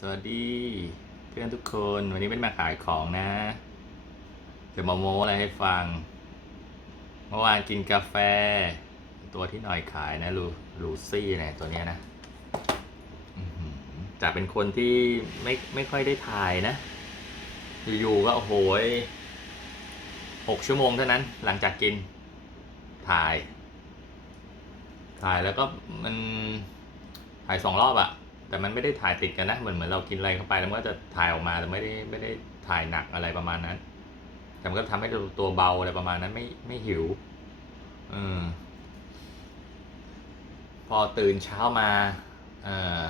สวัสดีเพื่อนทุกคนวันนี้เป็นมาขายของนะ จะมาโม้อะไรให้ฟัง เมื่อวานกินกาแฟ ตัวที่หน่อยขายนะลูลูซี่เนี่ยตัวเนี้ยนะจากเป็นคนที่ไม่ไม่ค่อยได้ถ่ายนะ อยู่ๆก็โอ้โหยหกชั่วโมงเท่านั้น หลังจากกินถ่าย ถ่ายแล้วก็มันถ่ายสองรอบอะ แต่มันไม่ได้ถ่ายติดกันนะเหมือนเหมือนเรากินอะไรเข้าไปแล้วมันก็จะถ่ายออกมาแต่ไม่ได้ไม่ได้ถ่ายหนักอะไรประมาณนั้น แต่มันก็ทำให้ตัวเบาอะไรประมาณนั้นไม่ไม่หิวอมพอตื่นเช้ามาเอ่อ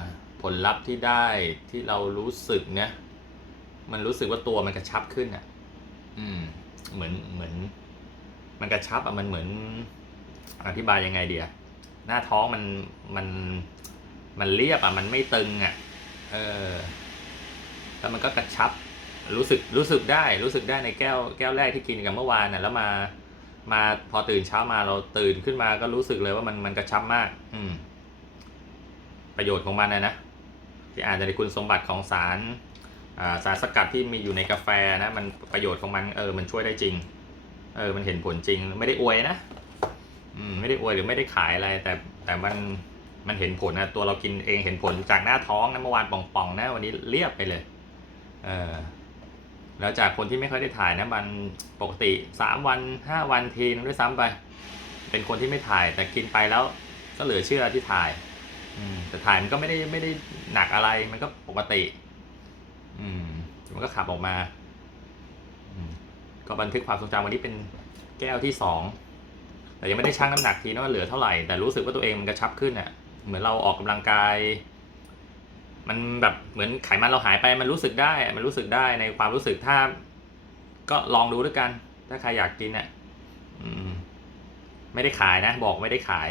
ผลลัพธ์ที่ได้ที่เรารู้สึกเนี่ยมันรู้สึกว่าตัวมันกระชับขึ้นอะ อืม เหมือนเหมือน มันกระชับอะมันเหมือน อธิบายยังไงเดียหน้าท้องมันมัน มันเรียบอะมันไม่ตึงอะ เออแล้วมันก็กระชับ รู้สึกรู้สึกได้ รู้สึกได้ในแก้วแก้วแรกที่กินกับเมื่อวานน่ะ แล้วมา มาพอตื่นเช้ามาเราตื่นขึ้นมาก็รู้สึกเลยว่ามันมันกระชับมาก อืม ประโยชน์ของมันนะนะที่อ่านในคุณสมบัติของสารสารสกัดที่มีอยู่ในกาแฟนะ มันประโยชน์ของมันเออ มันช่วยได้จริง เออ มันเห็นผลจริง ไม่ได้อวยนะ อืม ไม่ได้อวยหรือไม่ได้ขายอะไร แต่แต่มัน มันเห็นผลนะตัวเรากินเองเห็นผลจากหน้าท้องนะเมื่อวานป่องๆนะวันนี้เรียบไปเลย เออแล้วจากคนที่ไม่ค่อยได้ถ่ายนะมันปกติสามวันห้าวันทีนึงด้วยซ้ำไป เป็นคนที่ไม่ถ่ายแต่กินไปแล้วก็เหลือเชื่อที่ถ่ายอืมแต่ถ่ายมันก็ไม่ได้ไม่ได้หนักอะไรมันก็ปกติ อืมมันก็ขับออกมาก็บันทึกความทรงจำวันนี้เป็นแก้วที่สองแต่ยังไม่ได้ชั่งน้ำหนักทีนะว่าเหลือเท่าไหร่แต่รู้สึกว่าตัวเองมันกระชับขึ้นอะ เหมือนเราออกกำลังกาย มันแบบเหมือนไขมันเราหายไปมันรู้สึกได้ มันรู้สึกได้ในความรู้สึกถ้า ก็ลองดูด้วยกัน ถ้าใครอยากกินอะอืมไม่ได้ขายนะ บอกไม่ได้ขาย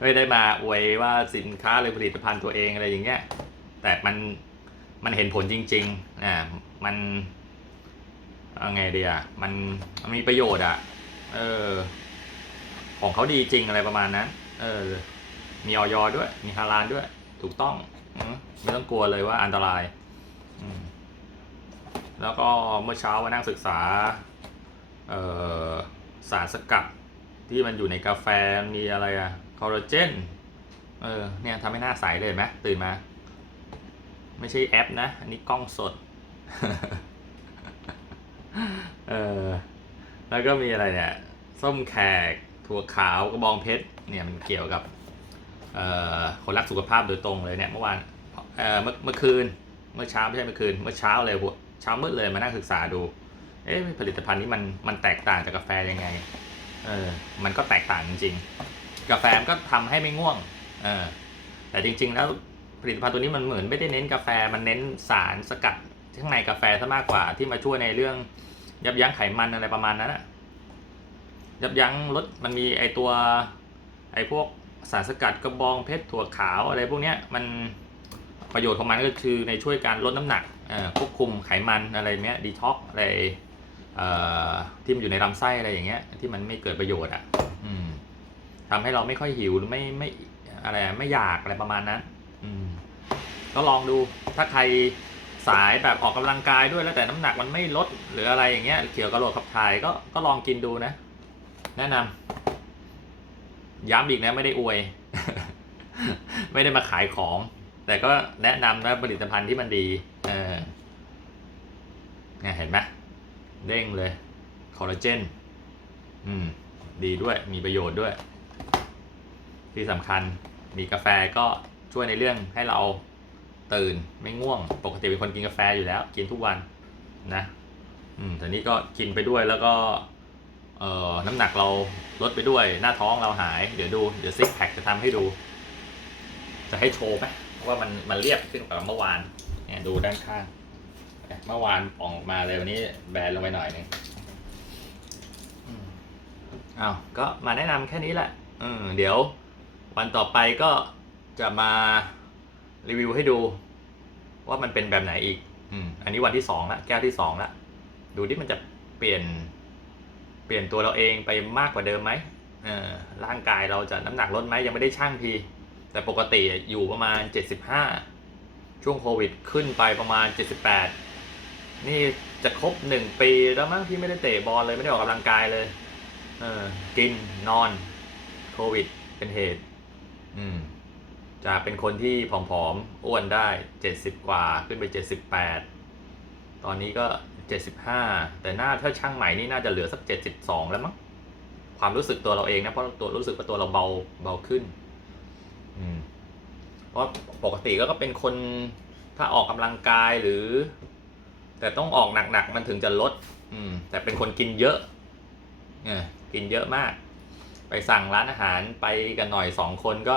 ไม่ได้มาอวยว่าสินค้าหรือผลิตภัณฑ์ตัวเองอะไรอย่างเงี้ยแต่มันมันเห็นผลจริงๆอ่ามันเอาไงดีอะมันมันมีประโยชน์อะ เออ ของเขาดีจริงอะไรประมาณนั้น เออ มีออยด้วย มีฮาลานด้วย ถูกต้องอมไม่ต้องกลัวเลยว่าอันตราย แล้วก็เมื่อเช้ามานั่งศึกษาสารสกัดที่มันอยู่ในกาแฟมีอะไรอะคอลลาเจนเออเนี่ยทำให้หน้าใสเลยไหมตื่นมา ไม่ใช่แอปนะ อันนี้กล้องสดเออแล้วก็มีอะไรเนี่ย ส้มแขกถั่วขาวกระบองเพชรเนี่ยมันเกี่ยวกับ คนรักสุขภาพโดยตรงเลยเนี่ยเมื่อวานเมื่อเมื่อคืนเมื่อเช้าไม่ใช่เมื่อคืนเมื่อเช้าเลยหัวเช้ามืดเลยมานั่งศึกษาดู เอ๊ะผลิตภัณฑ์นี้มันมันแตกต่างจากกาแฟยังไงเออมันก็แตกต่างจริงๆ กาแฟก็ทำให้ไม่ง่วงเออแต่จริง ๆ แล้วผลิตภัณฑ์ตัวนี้มันเหมือนไม่ได้เน้นกาแฟมันเน้นสารสกัดข้างในกาแฟซะมากกว่าที่มาช่วยในเรื่องยับยั้งไขมันอะไรประมาณนั้นอะยับยั้งลดมันมีไอตัวไอพวก สารสกัดกระบองเพชรถั่วขาวอะไรพวกนี้มันประโยชน์ของมันก็คือในช่วยการลดน้ำหนักควบคุมไขมันอะไรเนี้ยดีท็อกอะไรที่มันอยู่ในลำไส้อะไรอย่างเงี้ยที่มันไม่เกิดประโยชน์อะอืมทำให้เราไม่ค่อยหิวหรือไม่ไม่อะไรไม่อยากอะไรประมาณนั้นอืก็ลองดูถ้าใครสายแบบออกกำลังกายด้วยแล้วแต่น้ำหนักมันไม่ลดหรืออะไรอย่างเงี้ยเกี่ยวกับโรคขับถ่ายก็ก็ลองกินดูนะ แนะนำ ย้ำอีกนะไม่ได้อวย ไม่ได้มาขายของ แต่ก็แนะนำนะผลิตภัณฑ์ที่มันดี เออเนี่ยเห็นไหมเด้งเลย คอลลาเจน อืม ดีด้วย มีประโยชน์ด้วย ที่สำคัญ มีกาแฟก็ช่วยในเรื่องให้เราตื่นไม่ง่วง ปกติเป็นคนกินกาแฟอยู่แล้ว กินทุกวันนะ อืมแต่นี้ก็กินไปด้วยแล้วก็ เอ่อน้ำหนักเราลดไปด้วยหน้าท้องเราหาย เดี๋ยวดูเดี๋ยวซิกแพคจะทำให้ดู จะให้โชว์ไหมว่ามันมันเรียบขึ้นกว่าเมื่อวานเนี่ยดูด้านข้างเมื่อวานป่องมาเลยวันนี้แบนลงไปหน่อยหนึงอืมอ้าวก็มาแนะนำแค่นี้แหละอืมเดี๋ยววันต่อไปก็จะมารีวิวให้ดู ว่ามันเป็นแบบไหนอีก อืมอันนี้วันที่สองละแก้วที่สองละดูที่มันจะเปลี่ยนเปลี่ยนตัวเราเองไปมากกว่าเดิมไหมร่างกายเราจะน้ำหนักลดไหมยังไม่ได้ชั่งที แต่ปกติอยู่ประมาณ 75 ช่วงโควิดขึ้นไปประมาณ 78 นี่จะครบหนึ่งปีแล้วมั้งที่ไม่ได้เตะบอลเลยไม่ได้ออกกำลังกายเลยเออกินนอนโควิดเป็นเหตุ อืมจากเป็นคนที่ผอมๆ อ้วนได้ 70 กว่าขึ้นไป 78 ตอนนี้ก็ 75 แต่หน้าถ้าช่างใหม่นี่น่าจะเหลือสัก 72 แล้วมั้งความรู้สึกตัวเราเองนะเพราะตัวรู้สึกว่าตัวเราเบาเบาขึ้นอืมเพราะปกติก็เป็นคนถ้าออกกำลังกายหรือ แต่ต้องออกหนักๆมันถึงจะลด อืม แต่เป็นคนกินเยอะเออกินเยอะมาก ไปสั่งร้านอาหารไปกันหน่อยสองคนก็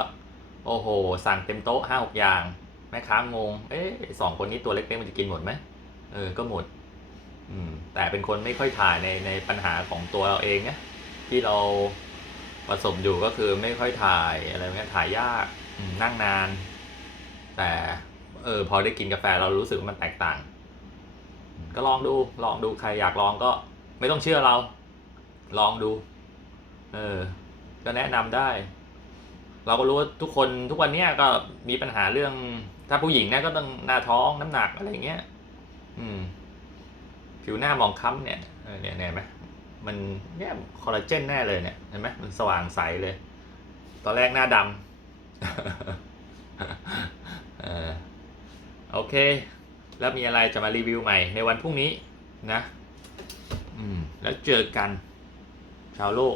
โอ้โห สั่งเต็มโต๊ะห้าหกอย่างแม่ค้างง เอ๊ะสองคนนี้ตัวเล็กๆมันจะกินหมดไหมเออก็หมด แต่เป็นคนไม่ค่อยถ่ายในในปัญหาของตัวเราเองเนี่ยที่เราประสบอยู่ก็คือไม่ค่อยถ่ายอะไรเงี้ยถ่ายยากนั่งนาน แต่เออพอได้กินกาแฟเรารู้สึกว่ามันแตกต่าง ก็ลองดูลองดูใครอยากลองก็ไม่ต้องเชื่อเรา ลองดู เออ ก็แนะนำได้ เราก็รู้ว่าทุกคนทุกวันนี้ก็มีปัญหาเรื่อง ถ้าผู้หญิงเนี่ยก็ต้องหน้าท้องน้ำหนักอะไรเงี้ย อืม ผิวหน้ามองค้ำเนี่ยเนี่ยเนี่ยเห็นไหมมันเนี่ยคอลลาเจนแน่เลยเนี่ยเห็นไหมมันสว่างใสเลย ตอนแรกหน้าดำโอเค แล้วมีอะไรจะมารีวิวใหม่ในวันพรุ่งนี้นะ อืม แล้วเจอกัน ชาวโลก